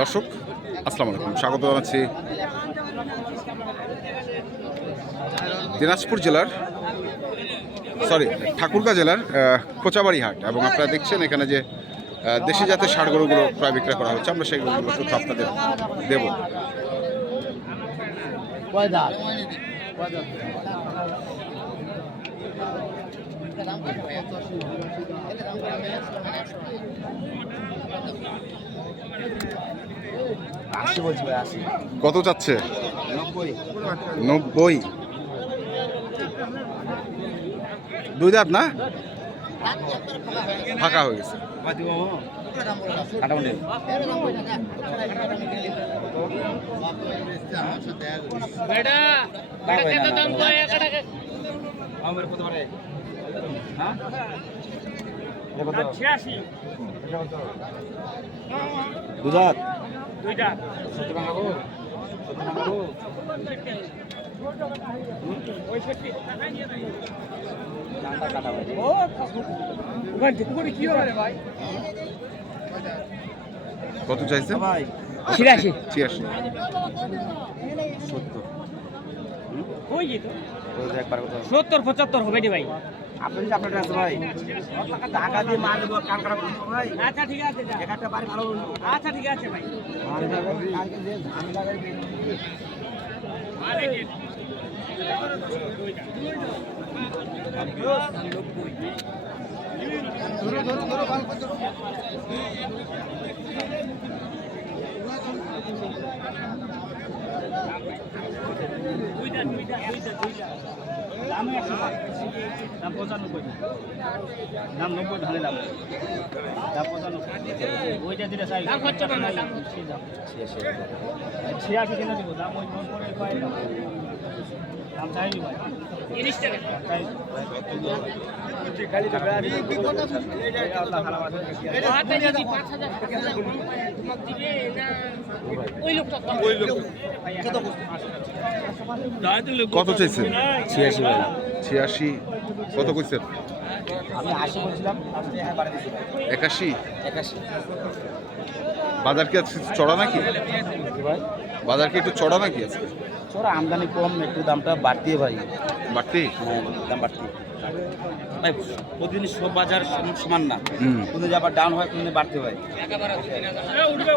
দর্শক, আসসালামু আলাইকুম। স্বাগত জানাচ্ছি দিনাজপুর জেলার, সরি, ঠাকুরগাঁ জেলার কোচাবাড়ি হাট এবং আপনারা দেখছেন এখানে যে দেশি জাতের ষাড় গরুগুলো প্রায় বিক্রয় করা হচ্ছে। আমরা সেই গরুগুলো তথ্য আপনাদের দেব। কত চাচ্ছে? নব্বই। দুই দাঁত না? ফাঁকা হয়ে গেছে। আমার কত দুধাত দুইটা। কত চাইছে? ভাই। ছিয়াশি। ছিয়াশি। সত্তর। সত্তর পঁচাত্তর হবে রে ভাই। আপনি আপনার আছে ভাই টাকা দিয়ে মাল দেবো কান করব ভাই? আচ্ছা ঠিক আছে। একটা বাড়ি ভালো আচ্ছা ঠিক আছে ভাই। যাবে কালকে যে ধান লাগাইবে দুইটা দুইটা দুইটা দুইটা। দাম একশো। দাম পঁচানব্বই। দাম নব্বই ধানে দাম। দাম পঁচানব্বই। ওইটা দিলে চাই। ছিয়াশি কিনে দিব। দাম ওই দাম চাইবি ভাই। চাই কত চাইছেন? ছিয়াশি ভাই। ছিয়াশি কত কইছেন? আমি আশি বলছিলাম আপনি হ্যাঁ একাশি? একাশি। বাজার কি আজকে চড়া নাকি? ভাই? বাজার কি একটু চড়া নাকি আজকে? তোর আমদানি কম একটু দামটা বাড়তি ভাই। বাড়তি? হ্যাঁ দাম বাড়তি। ভাই প্রতিদিন সব বাজার সমান না। কোনো যে আবার ডাউন হয় কোনো বাড়তে হয়। উঠবে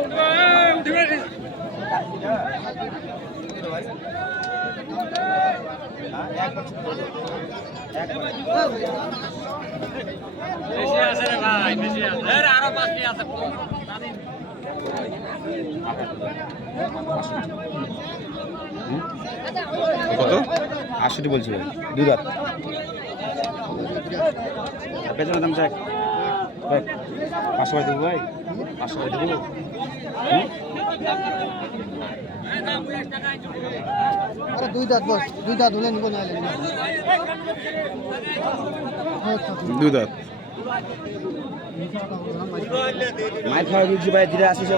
কত? আশিটি বলছি দুই রাত। পেছনে দাম চাই ভাই পাঁচশো ভাই দেবো ভাই? পাঁচশো ভাই দেবো? দুই দাঁত বস দুই দাঁত হলে নিব নাহলে দুই দাঁত। মাই খাওয়া দিচ্ছি ভাই ধীরে আসিস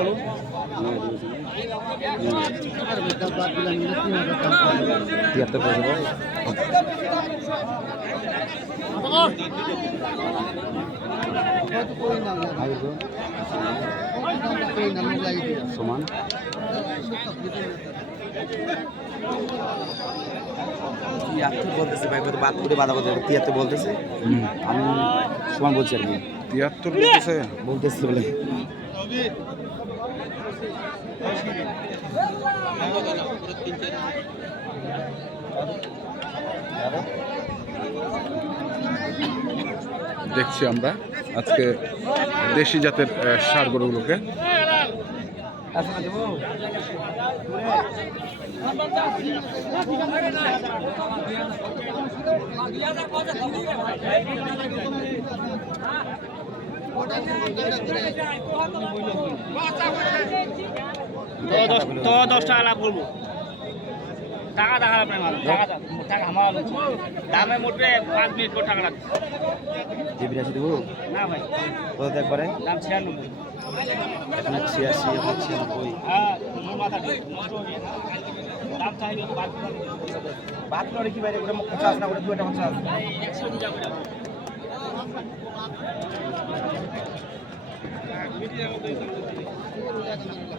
তিয়াত্তর দেবো সমান। তিয়াত্তর বলতেছে? ভাই কত বাদ করে বাধা করতে তিয়াত্তর বলতেছে? আমি সমান বলছি আর কি। তিয়াত্তর বলতেছে? বলতেছে বলে। দেখছি আমরা আজকে দেশি জাতের সার গরুগুলোকে। তো দশ টাকা করব। টাকা টাকা আপনার মাল টাকা টাকা আমার দামে মোটে পাঁচ মিনিট করে টাকা লাগবে। যে বিরাশি দেবো না ভাই। কত একবারে দাম ছিয়ানব্বই। এখানে ছিয়াশি এখন ছিয়ানব্বই। হ্যাঁ চাইলে বাদ করে কি বাইরে করে পঞ্চাশ না করে দু একটা পঞ্চাশ এই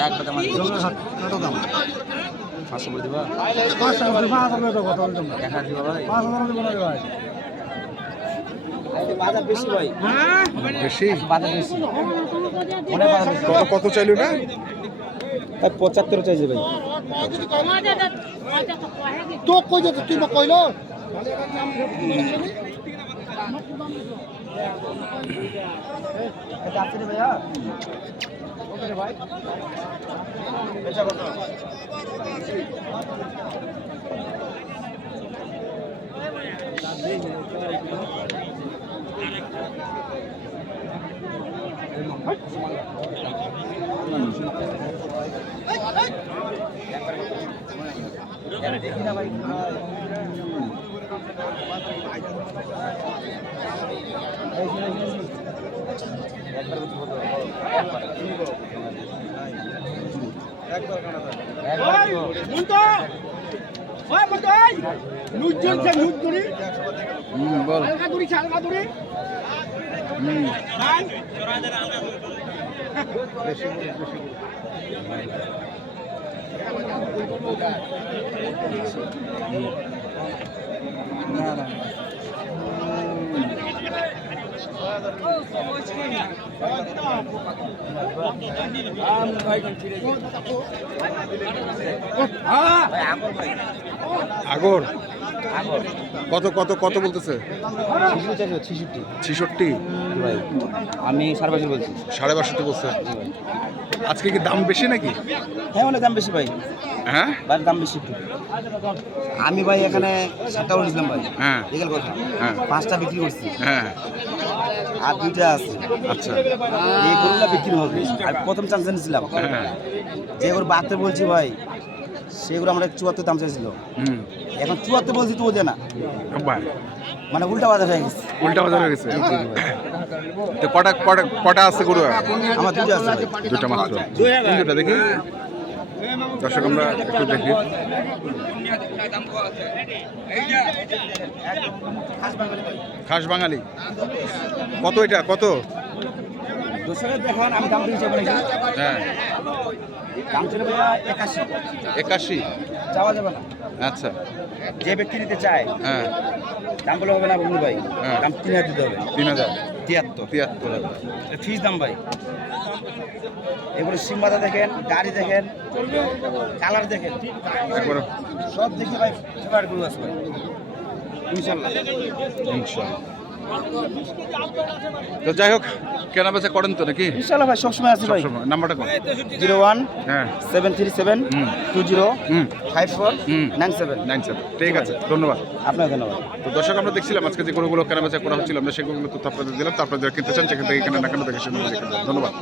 একশো দুটা করে দাও। পাঁচশো করে দিবা এক হাজার দিবা ভাই? বাজার বেশি ভাই। বেশি? বাজার বেশি। অনেক বাজার বেশি। কত চাইলো না? ভাই পঁচাত্তর চাইছে ভাই। তো কই যেত তুই কইল? ভাইয়া। ভাই বল। হুম আগর। কত কত কত বলতেছে? ছিষট্টি। ছিষট্টি আমি সাড়ে পাঁচশো বলছি। সাড়ে বাষট্টি বলছে? আজকে কি দাম বেশি নাকি? হ্যাঁ অনেক দাম বেশি ভাই। হ্যাঁ? ভাই দাম বেশি একটু। আমি ভাই এখানে সাতটা উঠেছিলাম ভাই। হ্যাঁ। এগুলো কথা। হ্যাঁ। পাঁচটা বিক্রি করছি। হ্যাঁ। আর দুইটা আছে। আচ্ছা। এই গরুগুলো বিক্রি হবে। আর প্রথম চান্স নিয়েছিলাম। হ্যাঁ। যে গরু বাহাত্তর বলছি ভাই সেগুলো আমরা চুয়াত্তর দাম চাইছিল। হুম। এখন চুয়াত্তর বলছি তো বোঝে না। মানে উল্টা বাজার হয়ে গেছে। উল্টা বাজার হয়ে গেছে। তো কটা কটা কটা আছে গরু? আমার দুটো আছে। দুটা মাত্র। দুটা দেখি। দর্শক আমরা একটু দেখি। খাস বাঙালি। কত এটা? কত দোসরের দেখেন আমি দাম দিয়েছি আপনাকে হ্যাঁ। একাশি। যাওয়া যাবে না। আচ্ছা। যে ব্যক্তি নিতে চায় হ্যাঁ। দাম বলে হবে না বন্ধু ভাই। হ্যাঁ। দাম তিন হাজার দিতে হবে। তিন হাজার। তিয়াত্তর। তিয়াত্তর ফিস দাম ভাই। এগুলো সিম্বাদা দেখেন গাড়ি দেখেন কালার দেখেন। সব দেখি ভাই গরু ভাই। ইনশাল্লাহ। ইনশাআল্লাহ তো যাই হোক কেনা বেচা করেন তো নাকি? ইনশাল্লাহ ভাই সবসময় আছে ভাই। সবসময়। নাম্বারটা কোন জিরো ওয়ান হ্যাঁ। Seven three seven two zero five four. Nine seven. Nine seven. ঠিক আছে ধন্যবাদ। আপনার ধন্যবাদ। তো দর্শক আমরা দেখছিলাম আজকে যে গরুগুলো কেনা বেচা করা হচ্ছিল আমরা সেগুলো তথ্য আপনাদের দিলাম। তো আপনারা যারা কিনতে চান সেখান থেকে কেনা না কেন দেখে ধন্যবাদ।